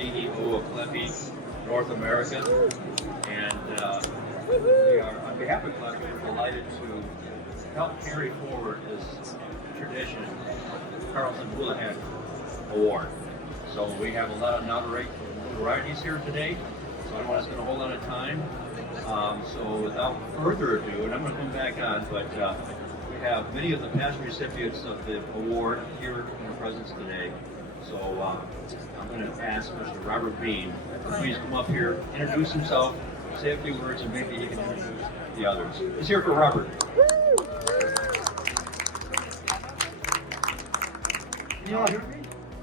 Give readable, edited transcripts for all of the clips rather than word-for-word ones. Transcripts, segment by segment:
CEO of Clippy North America, and we are, on behalf of Clippy, we're delighted to help carry forward this tradition, Carlson-Holohan Award. So we have a lot of notorieties here today, so I don't want to spend a whole lot of time. So without further ado, and I'm going to come back on, but we have many of the past recipients of the award here in our presence today. So I'm going to ask Mr. Robert Bean to please come up here, introduce himself, say a few words, and maybe he can introduce the others. Let's hear it for Robert. Can you all hear me?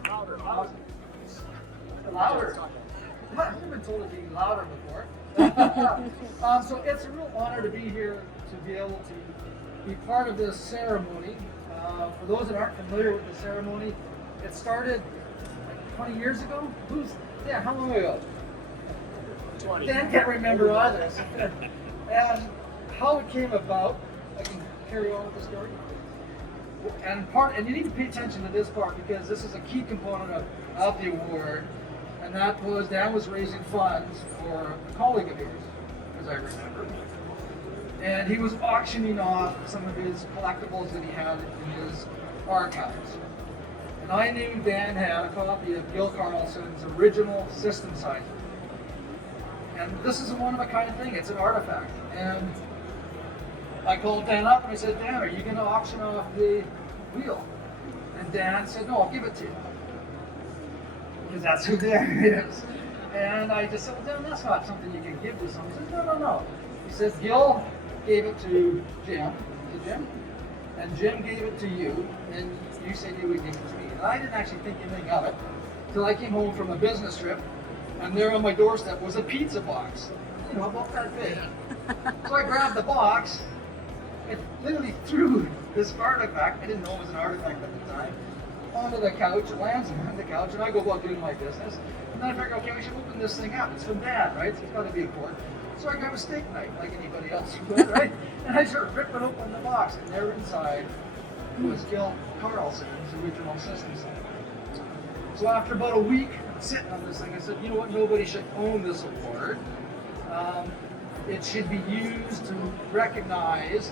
Louder. Louder. I've been told to be louder before. So it's a real honor to be here to be able to be part of this ceremony. For those that aren't familiar with the ceremony, it started like 20 years ago. How long ago? 20. Dan can't remember either. And how it came about, I can carry on with the story. And you need to pay attention to this part because this is a key component of the award. And that was, Dan was raising funds for a colleague of his, as I remember. And he was auctioning off some of his collectibles that he had in his archives. And I knew Dan had a copy of Gil Carlson's original system sizer. And this is a one-of-a-kind thing, it's an artifact. And I called Dan up and I said, Dan, are you going to auction off the wheel? And Dan said, no, I'll give it to you. Because that's who Dan is. And I just said, well, Dan, that's not something you can give to someone. He said, no. He says, Gil gave it to Jim. And Jim gave it to you, and you said you would give it to me. And I didn't actually think anything of it until I came home from a business trip, and there on my doorstep was a pizza box. You know, about that big. So I grabbed the box, and literally threw this artifact, I didn't know it was an artifact at the time, onto the couch, it lands on the couch, and I go about doing my business. And then I figure, okay, we should open this thing up. It's from Dad, right? So it's got to be important. So I grab a steak knife, like anybody else would, right? And I start ripping open the box, and there inside was Gil Carlson's original system set. So after about a week of sitting on this thing, I said, you know what, nobody should own this award. It should be used to recognize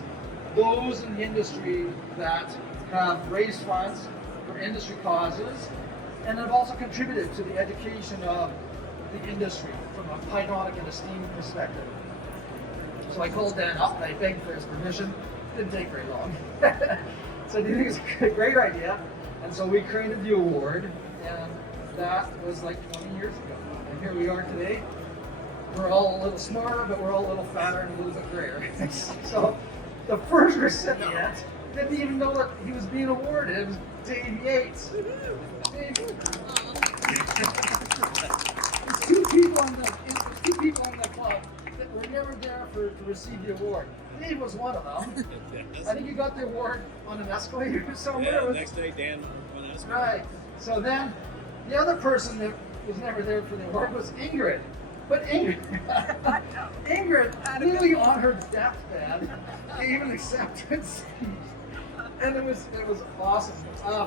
those in the industry that have raised funds for industry causes and have also contributed to the education of the industry from a hydronic and a steam perspective. So I called Dan up and I begged for his permission. It didn't take very long. So I think it's a great idea. And so we created the award, and that was like 20 years ago. And here we are today. We're all a little smarter, but we're all a little fatter and a little bit grayer. So the first recipient didn't even know that he was being awarded. It was Dave Yates. Dave. There's two people in the club that were never there to receive the award. Dave was one of them. I think you got the award on an escalator somewhere. Yeah, next day Dan won an escalator. Right. So then the other person that was never there for the award was Ingrid. But Ingrid literally on her deathbed gave an acceptance speech. And it was awesome.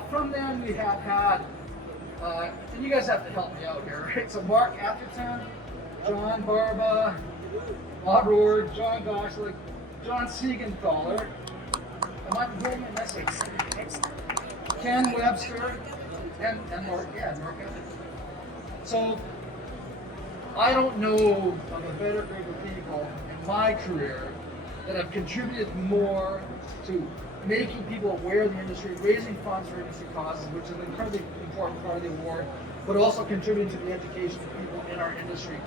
From then we have had, and you guys have to help me out here, right? So Mark Atherton, John Barba, Bob Rohr, John Goshlick, John Siegenthaler, am I getting a message? Ken Webster, and Mark Atherton. So I don't know of a better group of people in my career that have contributed more to making people aware of the industry, raising funds for industry causes, which is an incredibly important part of the award, but also contributing to the education of people in our industry.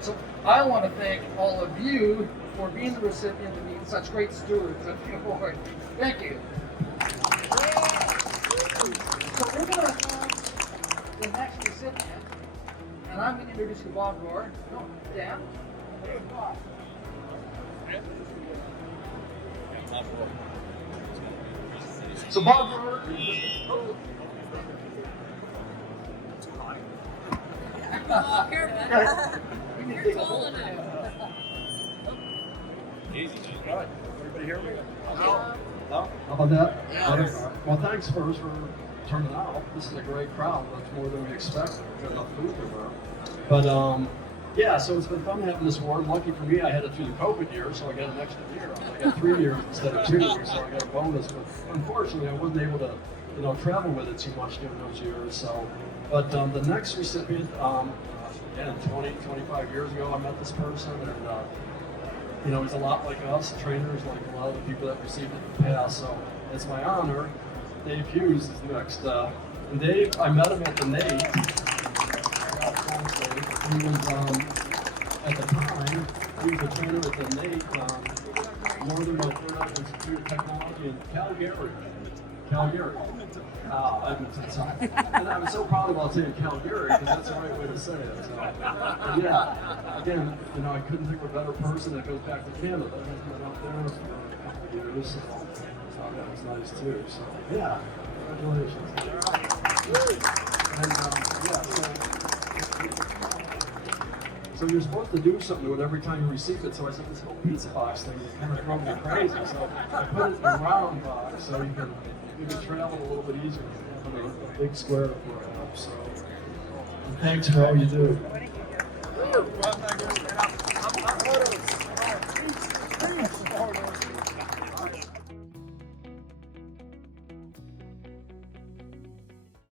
So I want to thank all of you for being the recipient and being such great stewards of the award. Thank you. So we're going to announce the next recipient, and I'm going to introduce you to Bob Rohr. No, Dan. Hey, Bob. So Bob Rohr. Oh, careful. You're tall enough. Easy. All right, everybody hear me? No. No? How about that? Yes. Well, thanks first for turning out. This is a great crowd, much more than we expected. We've got enough food everywhere. But yeah, so it's been fun having this award. Lucky for me, I had it through the COVID year, so I got an extra year. I got 3 years instead of 2 years, so I got a bonus. But unfortunately, I wasn't able to, travel with it too much during those years. So, but the next recipient, again, 25 years ago, I met this person, and he's a lot like us, trainers, like a lot of the people that received it in the past. So it's my honor. Dave Hughes is next. And Dave, I met him at the NATE. He was, at the time, he was a trainer at the NATE, Northern Alberta Institute of Technology in Calgary. Edmonton, sorry. And I was so proud about saying Calgary because that's the right way to say it. So, yeah, again, I couldn't think of a better person that goes back to Canada. He's been up there for a couple of years, so that was nice too. So, yeah, congratulations. So you're supposed to do something with it every time you receive it. So I said, this whole pizza box thing is kind of drove me crazy. So I put it in a round box so you can travel a little bit easier than a big square for it. So thanks for all you do.